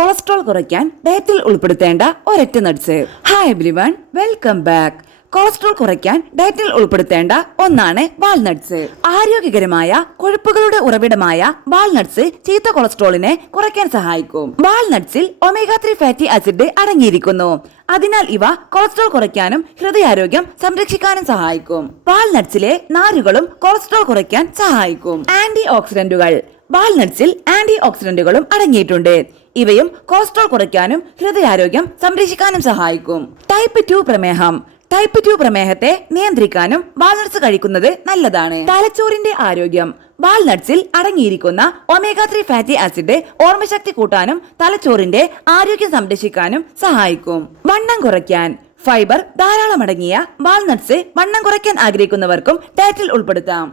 Cholesterol കുറയ്ക്കാൻ ഡയറ്റിൽ ഉൾപ്പെടുത്തേണ്ട ഒരൊറ്റ nuts. Hi everyone, welcome back. Cholesterol കുറയ്ക്കാൻ ഡയറ്റിൽ ഉൾപ്പെടുത്തേണ്ട ഒന്നാണ് വാൾനട്ട്സ്. ആരോഗ്യകരമായ കൊഴുപ്പുകളുടെ ഉറവിടമായ വാൾനട്ട്സ് ചീത്ത കൊളസ്ട്രോളിനെ കുറയ്ക്കാൻ സഹായിക്കും. വാൾനട്ട്സിൽ ഒമേഗ 3 ഫാറ്റി ആസിഡ് അടങ്ങിയിരിക്കുന്നു. അതിനാൽ ഇവ കൊളസ്ട്രോൾ കുറയ്ക്കാനും ഹൃദയാരോഗ്യം സംരക്ഷിക്കാനും സഹായിക്കും. വാൾനട്ട്സിലെ നാരുകളും കൊളസ്ട്രോൾ കുറയ്ക്കാൻ സഹായിക്കും. ആന്റി ഓക്സിഡന്റുകൾ. വാൾനട്ട്സിൽ ആന്റി ഓക്സിഡന്റുകളും അടങ്ങിയിട്ടുണ്ട്. ഇവയും കൊളസ്ട്രോൾ കുറയ്ക്കാനും ഹൃദയാരോഗ്യം സംരക്ഷിക്കാനും സഹായിക്കും. ടൈപ്പ് 2 പ്രമേഹം. ടൈപ്പ് 2 പ്രമേഹത്തെ നിയന്ത്രിക്കാനും വാൾനട്ട്സ് കഴിക്കുന്നത് നല്ലതാണ്. തലച്ചോറിന്റെ ആരോഗ്യം. വാൾനട്ട്സിൽ അടങ്ങിയിരിക്കുന്ന ഒമേഗ 3 ഫാറ്റി ആസിഡ് ഓർമ്മശക്തി കൂട്ടാനും തലച്ചോറിന്റെ ആരോഗ്യം സംരക്ഷിക്കാനും സഹായിക്കും. വണ്ണം കുറയ്ക്കാൻ. ഫൈബർ ധാരാളം അടങ്ങിയ വാൾനട്ട്സ് വണ്ണം കുറയ്ക്കാൻ ആഗ്രഹിക്കുന്നവർക്കും ഡയറ്റിൽ ഉൾപ്പെടുത്താം.